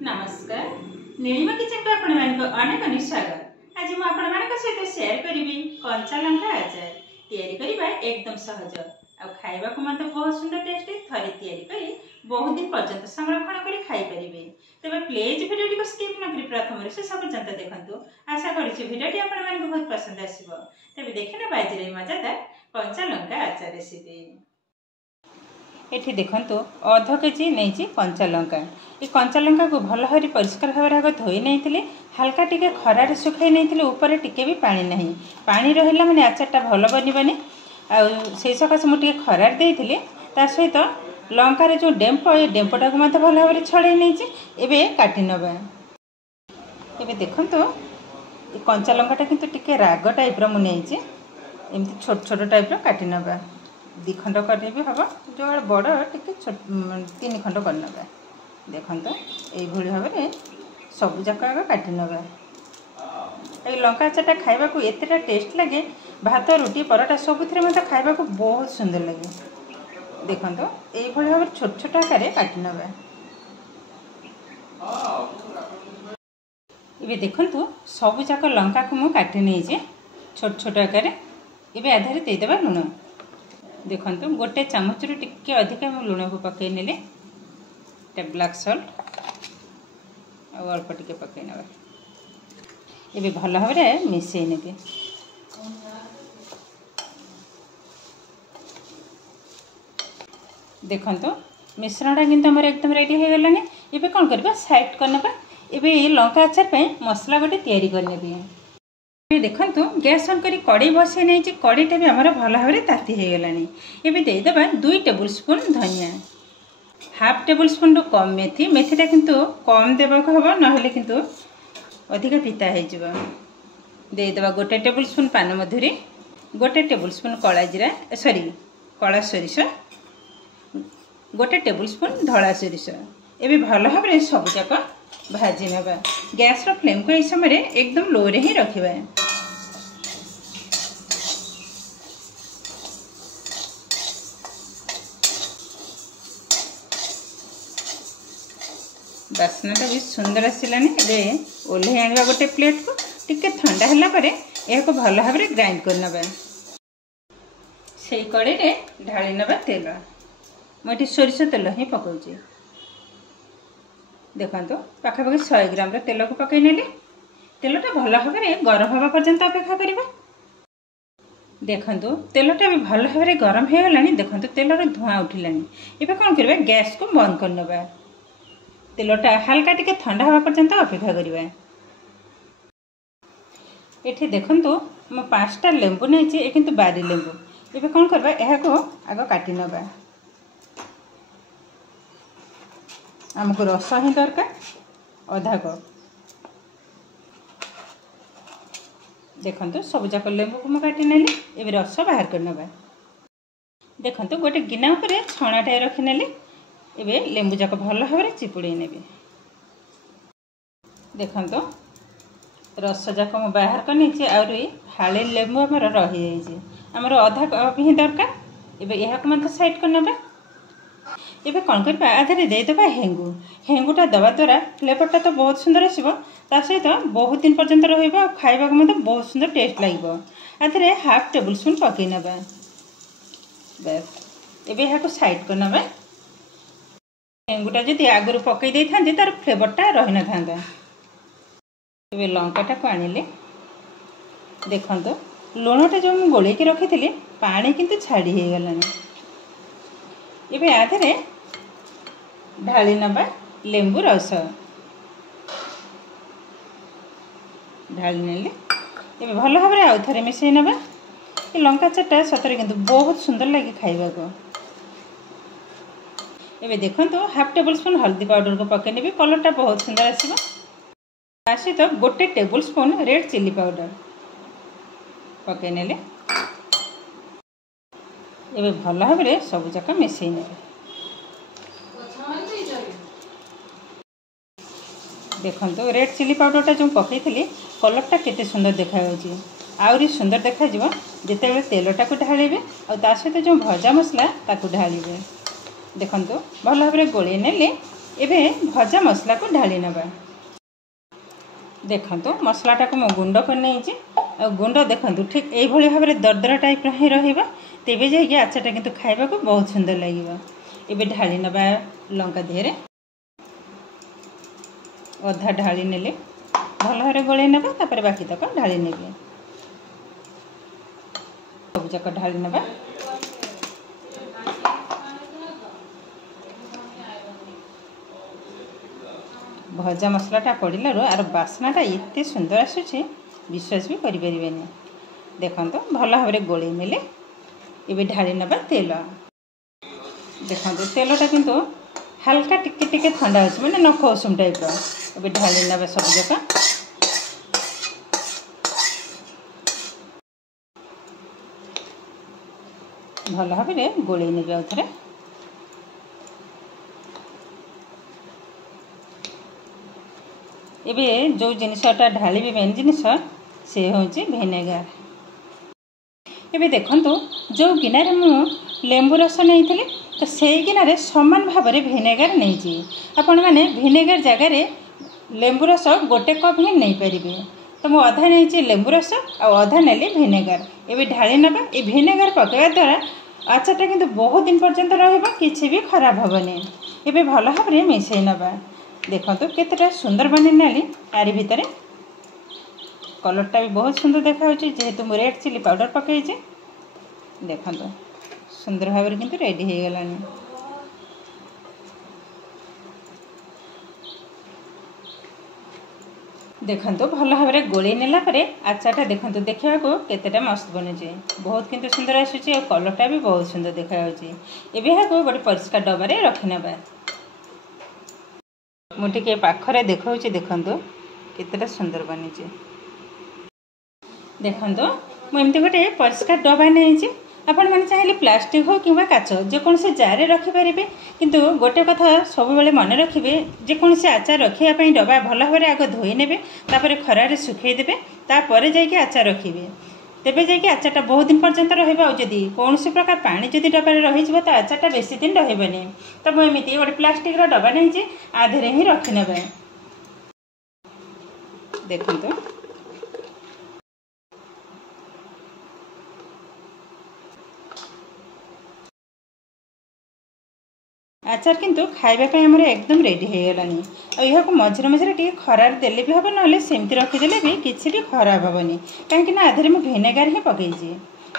नमस्कार नीलिमा किचन को आपण मानको अनेक अनेक स्वागत। आज मु आपण मानक सहित शेयर करिवि कंचा लंका आचार तयारी करिबा एकदम सहज आ खाइबा को मते बहुत सुंदर टेस्टी थरे तयारी करी बहुत दिन पर्यंत संरक्षण करी खाइ परिबे। तबे प्लीज वीडियो को स्किप न करी प्रथम रे शेष पर्यंत देखंतु। आशा करिछि वीडियो आपण मानको बहुत पसंद आसीबो। तबे देखिना बाजिरे मजादार कंचा लंका आचार रेसिपी। एठी देखंतु आधा केजी नहीं कंचा लंका। ये कंचा लंका को भल भाव परिष्कार भाव आग धोई नहीं हल्का टिके खरार सुखाई नहीं ऊपर टिके भी पानी नहीं पानी रहा मैंने आचारटा भल बनबनी से सकाश मुझे खरार देती ता सहित लंकार जो डेम्प ये डेम्पटा को भल भाव छड़े नहीं काटी नवा। एबे देखंतु कंचा लंकाटा किंतु टिके राग टाइप मुझे एमती छोट छोट टाइप काटी नवा। दी खंड कर भी हम जो बड़ टे तीन खंड कर नवा। देखो ये भाव में सबू जाक आग काटी नवा। ये लंका आचारटा खाइबा को एतेटा टेस्ट लगे भात रुटी पराठा सबुथिरे मते खाइबा को बहुत सुंदर लगे। देखो ये भाव में छोट छोट आकार काटी नवा। ये देखो सबू जाक लंका को मुझे काटी नहीं छोट छोट आकार। ये आधार देदेबा लुण। देखो गोटे चामच रु टिके अधिक लुण को पकई नेले ब्लैक सॉल्ट और अल्प टिके पकई नवा। ये भल भाव में मिसई नेबे। देखो मिश्रणटा किंतु हमर एकदम रेडी हो गलानी। ये कौन करबा साइड करनबा। ये लंका आचार पे मसला गोटे तैयारी करनेबी। देखो गैस ऑन करी कड़ी बसई नहीं कड़ीटा भी आमर भल भाव में ताती हो गलानी। ये देदेबा 2 टेबल स्पून धनिया हाफ टेबल स्पून रु कम मेथी मेथीटा किंतु कम देवाक हम ना किंतु अधिक पिता हो। देदेबा गोटे टेबल स्पून पान मधुरी गोटे टेबल स्पून कला जीरा कला सोरिष गोटे टेबल स्पून धला सोरिष। ये भल भाव में सब जाक भाजी नवा। गैस रो फ्लेम को इस समय एकदम लो रे ही रखिबा। बासनाटा भी सुंदर आसिलानी। ओल्हे आनिबा गोटे प्लेट को टिके ठंडा हला परे यह को भल भाव में ग्राइंड कर नवा। से कड़े रे ढाली नवा तेल। मुझे सोरिष तेल ही पकाउची। देखो पाखापाखि 100 ग्राम तेल को पकई नेली। तेलटा भल भाव में गरम हवा पर्यंत अपेक्षा करिबा। देखो तेलटा भी भल भाव में गरम हो गलानी। देखो तेलर धुआं उठिलानी। एबे कौन करबा गैस को बंद कर नबा। तेलटा हल्का टिके ठंडा हवा पर्यंत अपेक्षा करिबा। एठी देखंतु म 5टा लेंबू नहीं किंतु बारी लेंबू। एबे कौन करबा एहा को आगो काटी नबा। आमको रस ही दरकार आधा कप। देखो सब जाक लेंबू को काटी नेली। ए रस बाहर कर नबा। देखो गोटे गिना उपर छणाटे रखी नेली। ए लेंबू जाक भल भाव में चिपुड़ी नेबी। देखो रस जाक मु बाहर कर नहीं आउरी हाले लेंबू आमर रही जाइए आमर आधा कप ही दरकार। ए यह मत साइड कर नबा। ये कौन कर आधे देदेबा हेंगू। हेंगूटा दवा द्वारा फ्लेवरटा तो बहुत सुंदर आसो ता सहित बहुत दिन पर्यंत रहा खाइबा मत बहुत सुंदर टेस्ट लगे। आधे हाफ टेबल स्पून पकई नवा। बस एबे यहाँ साइड कर नवा। हेंगूटा जदि आगुरी पकई दे था तार फ्लेवरटा रही न था। ए लंकाटा को आनिले। देखो लुणटा जो मुझे गोल रखी थी पानी किंतु छाड़ी हो गलानी। ये आधे ढाली नवा लेंबू रस ढाली नेले। ये भल भाव में आउ थे मिसई नवा। ये लंका आचारटा सतरे किंतु बहुत सुंदर लगे खाइबा को। ये देखो हाफ टेबल स्पून हल्दी पाउडर को पकई नेबी। कलरटा बहुत सुंदर आसो। सहित गोटे tablespoon red chilli powder पकई नेले। ये भल भाव में सब जाक मिसई ने। देखो रेड चिली पाउडरटा जो पकई थी कलरटा केते सुंदर देखा आहरी सुंदर देखा जिते तेलटा को ढालिबे और सहित जो भजा मसला ताकू ढालिबे। देखो भल भाव में गोली नेले एबे भजा मसला को ढाली नबा। देखंतु मसलाटा को मो गुंड कर नहीं गुंड देखंतु ठीक एई भली भाबरे दरदरा टाइप ही रहिबा तेबे जाई आचारटा किंतु खाइबा को बहुत सुंदर लागिबा। एबे ढाली नबा लंका देहरे अधा ढाली नेले भल भाबरे गोळै नबा तापर बाकी तक ढाली नेबे सब जाक ढाली नबा। भजा मसलाटा पड़ार आर बास्नाटा एत सुंदर आसूँ विश्वास भी करें। देखो भल भाव गोले नेले ये ढाली नबा तेल। देखो तेलटा किंतु हल्का टिके टिके ठंडा अच्छे मैंने नख उषुम टाइप रे ढाली नबा सब जाक। भल भाव गोले नेबे आउ थे। एबे जो जिनसटा ढाली मेन जिनस से हूँ भिनेगार। एबे देखंतु जो गिनारे मु लेंबू रस नहीं तो से गिनारे समान भाव में भिनेगार नहीं। आपण मैंने भिनेगार जगार लेंबू रस गोटे कप ही नहीं पारे तो मुझे अधा नहीं लेंबू रस और अधा नेली भिनेगार। एबे ढाली नबा ये भिनेगार पकेवा द्वारा आचारटा किंतु बहुत दिन पर्यंत रहिबा किछि भी खराब हेबनी। एबे भल भाव में मिसई नबा। देखो केतेटा सुंदर बनी नाली यारी भितर कलरटा भी बहुत सुंदर देखा जेहेतु मु रेड चिली पाउडर पकई। देखो सुंदर भाव किंतु रेडी हो गलानी। देखो भल भाव में गोली नेला परे आचारटा देखो देखा केतेटा मस्त बनी बहुत किंतु सुंदर आसूँ और कलरटा भी बहुत सुंदर देखा। एबे गोटे परिष्कार डबारे रखी नबा। मुझे पाखरे देखा देखु केतेटा सुंदर बनी। देखो मुझे गोटे परिष्कार डबा नहीं आपण मैंने चाहिए प्लास्टिक हो कि काच जेकोसी जार रखिपारे किंतु गोटे कथा सब बेले मन रखिए जेकोसी आचार रखापी डबा भल भाव आग धोई ने खरारे सुखेदेवे तापर जाकि आचार रखिए तेबे जाकि आचारटा बहुत दिन पर्यंत रही। कौन प्रकार पानी जदि डबारे रही तो आचारटा बेसी दिन रही तो मुझे गोटे प्लास्टिक डबा नहीं आधे ही रखी ने। देखो आचार किंतु खाइबापी आमर एकदम रेडी हो गलानी। यह मझे मझे टे खरार देले भी हम ना सेमती रखीदे भी किसी भी खराब हेनी कहीं आधे मुझे भिनेगार ही पकई।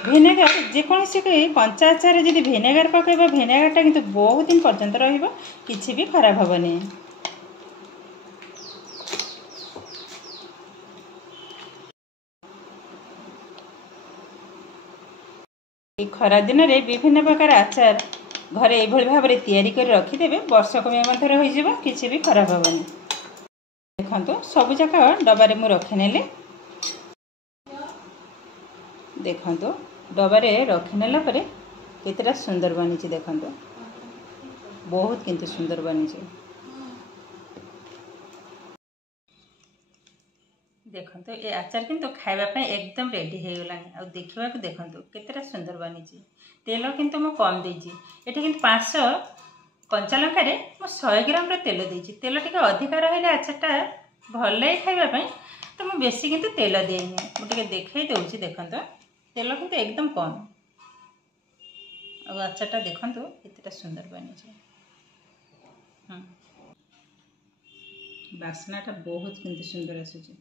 भिनेगार जेकोसी कंचा आचार जब भिनेगार पकईबा भिनेगारटा किंतु बहुत दिन पर्यंत रही भी खराब हेनी। खरा दिन में विभिन्न प्रकार आचार घरे यह भाव में तैयारी कर रखिदेवे वर्षक मध्य रही किसी भी खराब हेनी। देखो सब जाक डबारे मु रखी नेले। देखो डबारे रखी नेला परे केतेटा सुंदर बनी। देखो बहुत किंतु सुंदर बनी। देखो ये आचार किंतु खाइबापी एकदम रेडी हो गलानी। आ देखा देखो केतेटा सुंदर बनी। तेल किंतु मु कम देजी एठी किंतु 500 कंचा लंका रे मु 100 ग्राम तेल देजी। तेल टिके अधिक रहिले आचारटा भल लगे खाइबापी तो मु बेसी किंतु तेल देनी। मुझे देखई दउची देखो तेल किंतु एकदम कम और आचारटा देखो केतेटा सुंदर बनी। बास्नाटा बहुत किंतु सुंदर आसूँ।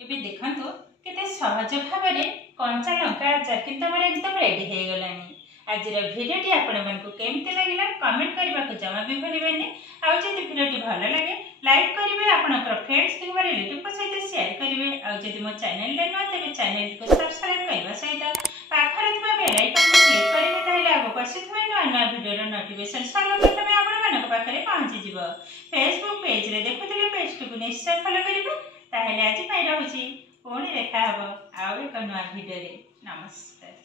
एबे देखंतु केते सहज भाव में कंचा लंका आचार किंतु हमर एकदम रेडी हो गलानी। आज भिडियोटी आपण मानकु केमते लागिला कमेंट करबा को जमा भी भूलिबेनी। आ जदि भिडियोटी भल लागे लाइक करिवे आपनकर फ्रेंड्स किबा रिलेटिव को सहित शेयर करिवे। आ जदि मो चैनल ले न तेबे चैनल को सब्सक्राइब करबा सहित पाखरे थिबा बेल आइकन को क्लिक करिवे ताहिले आगो पसिथबे नया भिडियो नोटिफिकेशन सर्वप्रथमे आपण मानक पाखरे पहुंची जिवो। फेसबुक पेज रे देखुथिले पेज को निश्चय फॉलो करिवे। ताहेले आज पाई रहूची पुणी देखा हबो आउ एक नया भिडियो रे। नमस्कार।